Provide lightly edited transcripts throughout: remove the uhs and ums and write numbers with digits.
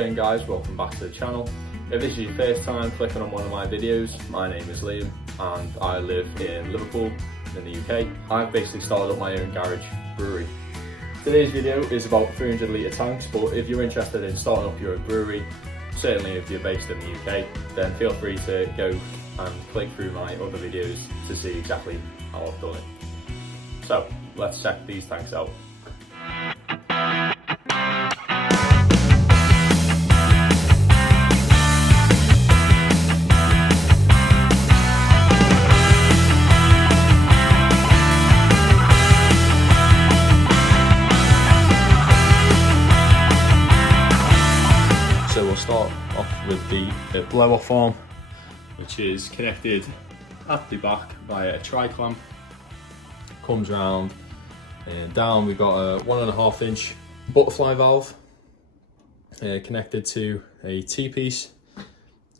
again guys, welcome back to the channel. If this is your first time clicking on one of my videos, my name is Liam and I live in Liverpool in the UK. I've basically started up my own garage brewery. Today's video is about 300 litre tanks, but if you're interested in starting up your own brewery, certainly if you're based in the UK, then feel free to go and click through my other videos to see exactly how I've done it. So let's check these tanks out. So we'll start off with the blow-off arm, which is connected at the back via a tri-clamp. Comes round and down. We've got a 1.5 inch butterfly valve connected to a T-piece,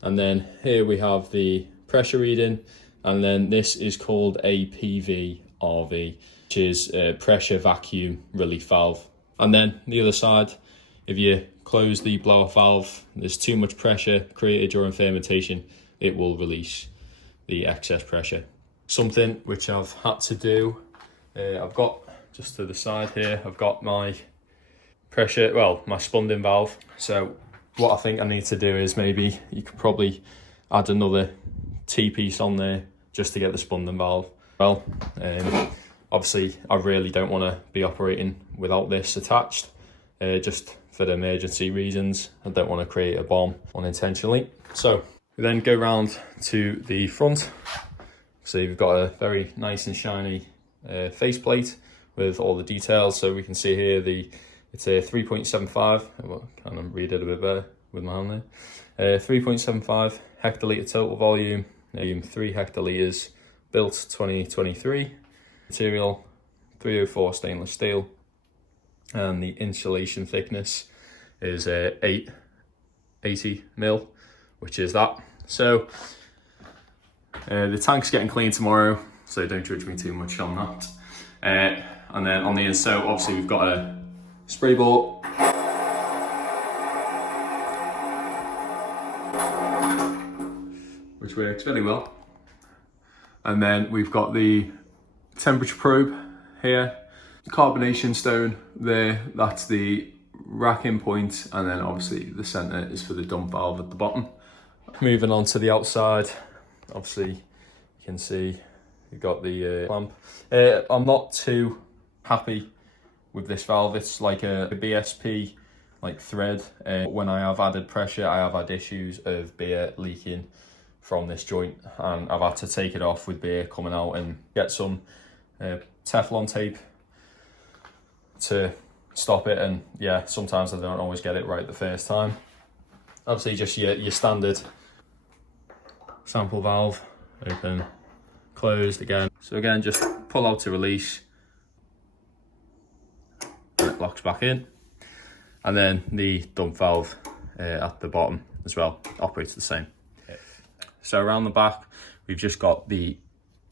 and then here we have the pressure reading, and then this is called a PVRV, which is a pressure vacuum relief valve. And then the other side, if you close the blow-off valve, there's too much pressure created during fermentation, it will release the excess pressure. Something which I've had to do, I've got just to the side here, I've got my pressure, well, my spun-in valve. So what I think I need to do is maybe you could probably add another T-piece on there just to get the spun-in valve. Well, obviously I really don't want to be operating without this attached, just for the emergency reasons. I don't want to create a bomb unintentionally. So we then go round to the front. So you've got a very nice and shiny faceplate with all the details. So we can see here it's a 3.75. Well, kind of read it a bit better with my hand there. 3.75 hectolitre total volume, 3 hectolitres, built 2023. Material 304 stainless steel, and the insulation thickness is 80 mil, which is that. So the tank's getting clean tomorrow, so don't judge me too much on that. And then on the insert, obviously we've got a spray ball, which works very well. And then we've got the temperature probe here, carbonation stone there, that's the racking point, and then obviously the center is for the dump valve at the bottom. Moving on to the outside, obviously you can see you've got the clamp. I'm not too happy with this valve. It's like a BSP like thread. When I have added pressure, I have had issues of beer leaking from this joint, and I've had to take it off with beer coming out and get some Teflon tape to stop it. And yeah, sometimes I don't always get it right the first time. Obviously just your standard sample valve, open, closed again. So again, just pull out to release, and it locks back in. And then the dump valve at the bottom as well operates the same. So around the back, we've just got the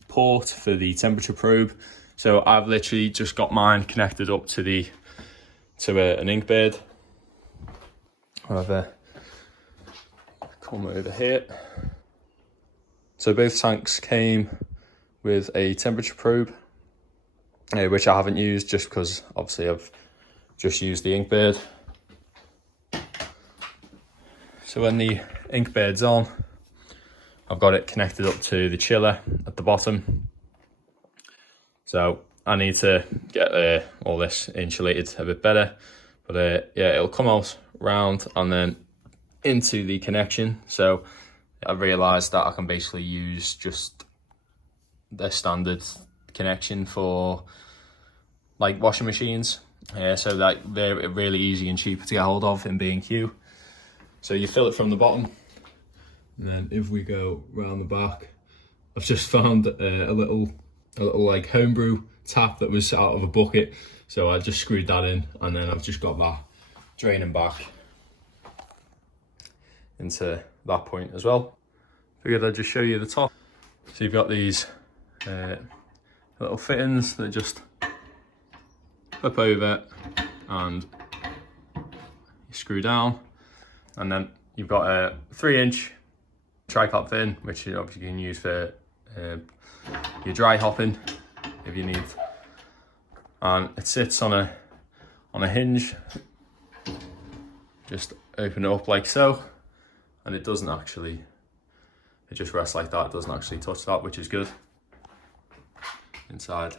port for the temperature probe. So I've literally just got mine connected up to an Inkbird. I've come over here. So both tanks came with a temperature probe, which I haven't used just because obviously I've just used the Inkbird. So when the Inkbird's on, I've got it connected up to the chiller at the bottom. So I need to get all this insulated a bit better, but yeah, it'll come out round and then into the connection. So I realised that I can basically use just the standard connection for like washing machines. So that they're really easy and cheap to get hold of in B&Q. So you fill it from the bottom, and then if we go round the back, I've just found a little like homebrew tap that was out of a bucket, so I just screwed that in, and then I've just got that draining back into that point as well. Figured I'd just show you the top. So you've got these little fittings that just flip over and you screw down, And then you've got a 3-inch tri-clamp fin, which you obviously can use for your dry hopping if you need. And it sits on a hinge. Just open it up like so, and it doesn't actually, it just rests like that. It doesn't actually touch that, which is good inside.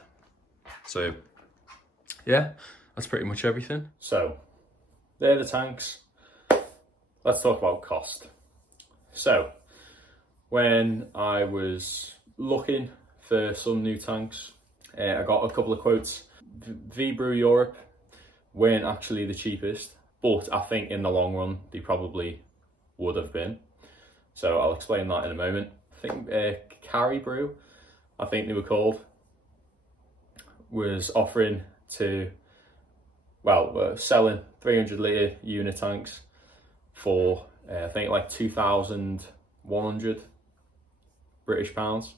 So yeah, that's pretty much everything. So they're the tanks. Let's talk about cost. So when I was looking for some new tanks, I got a couple of quotes. V-Brew Europe weren't actually the cheapest, but I think in the long run they probably would have been. So I'll explain that in a moment. I think Carry Brew, I think they were called, was offering to, well, selling 300 litre unit tanks for I think like 2,100 British pounds,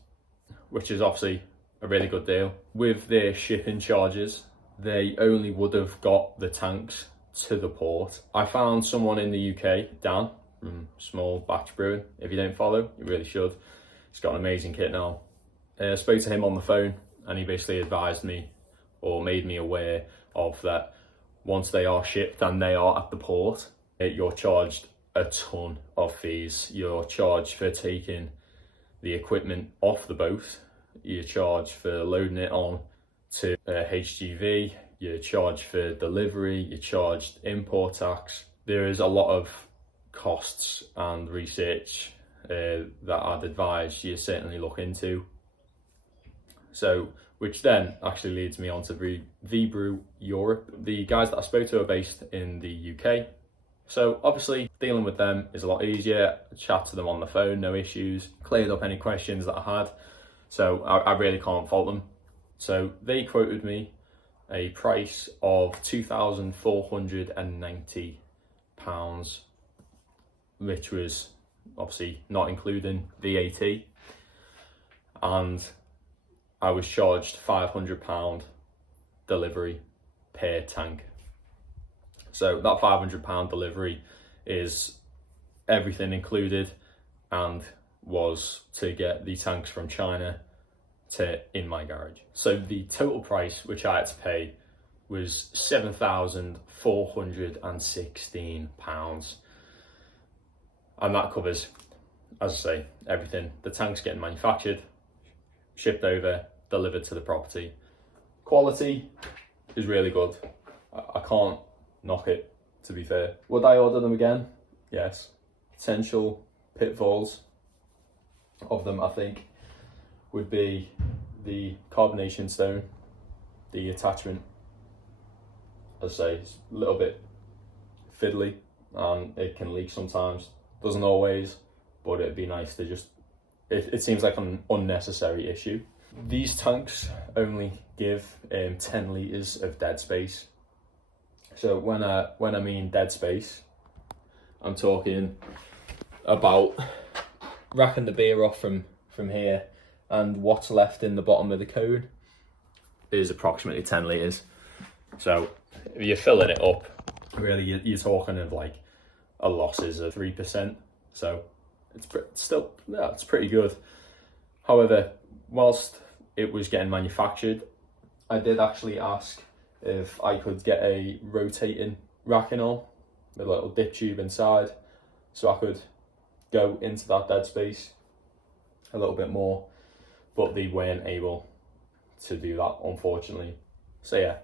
which is obviously a really good deal. With their shipping charges, they only would have got the tanks to the port. I found someone in the UK, Dan, from Small Batch Brewing. If you don't follow, you really should. He's got an amazing kit now. I spoke to him on the phone, and he basically advised me, or made me aware of that once they are shipped and they are at the port, you're charged a ton of fees. You're charged for taking the equipment off the boat. You're charged for loading it on to HGV. You're charged for delivery. You're charged import tax. There is a lot of costs and research that I'd advise you certainly look into. So, which then actually leads me on to V-Brew Europe. The guys that I spoke to are based in the UK. So obviously dealing with them is a lot easier. I chat to them on the phone, no issues. Cleared up any questions that I had. So I really can't fault them. So they quoted me a price of £2,490, which was obviously not including VAT. And I was charged £500 delivery per tank. So that £500 delivery is everything included, and was to get the tanks from China to in my garage. So the total price which I had to pay was £7,416. And that covers, as I say, everything. The tank's getting manufactured, shipped over, delivered to the property. Quality is really good. I can't knock it, to be fair. Would I order them again? Yes. Potential pitfalls of them, I think, would be the carbonation stone, the attachment. As I say, it's a little bit fiddly and it can leak sometimes. Doesn't always, but it'd be nice to just, it seems like an unnecessary issue. These tanks only give 10 litres of dead space. So when I mean dead space, I'm talking about racking the beer off from here, and what's left in the bottom of the cone is approximately 10 litres. So if you're filling it up, really you're talking of like a losses of 3%. So it's still, yeah, it's pretty good. However, whilst it was getting manufactured, I did actually ask if I could get a rotating racking on with a little dip tube inside, so I could go into that dead space a little bit more, but they weren't able to do that, unfortunately. So yeah,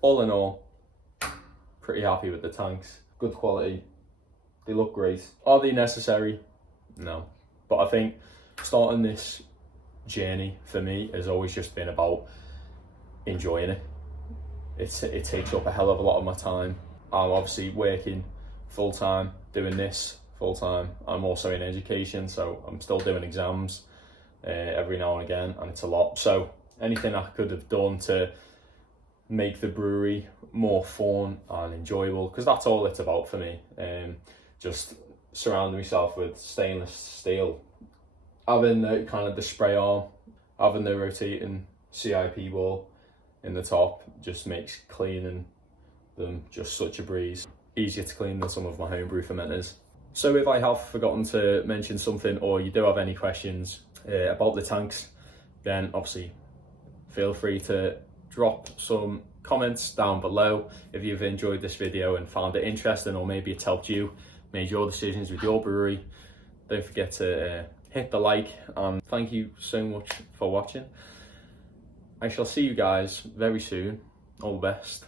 all in all, pretty happy with the tanks. Good quality, they look great. Are they necessary? No, but I think starting this journey for me has always just been about enjoying it. It takes up a hell of a lot of my time. I'm obviously working full-time, doing this full-time. I'm also in education, so I'm still doing exams every now and again, and it's a lot. So anything I could have done to make the brewery more fun and enjoyable, because that's all it's about for me. Just surrounding myself with stainless steel, having the kind of the spray arm, having the rotating CIP wall in the top just makes cleaning them just such a breeze. Easier to clean than some of my homebrew fermenters. So if I have forgotten to mention something, or you do have any questions about the tanks, then obviously feel free to drop some comments down below. If you've enjoyed this video and found it interesting, or maybe it's helped you made your decisions with your brewery, don't forget to hit the like, and thank you so much for watching. I shall see you guys very soon. All the best.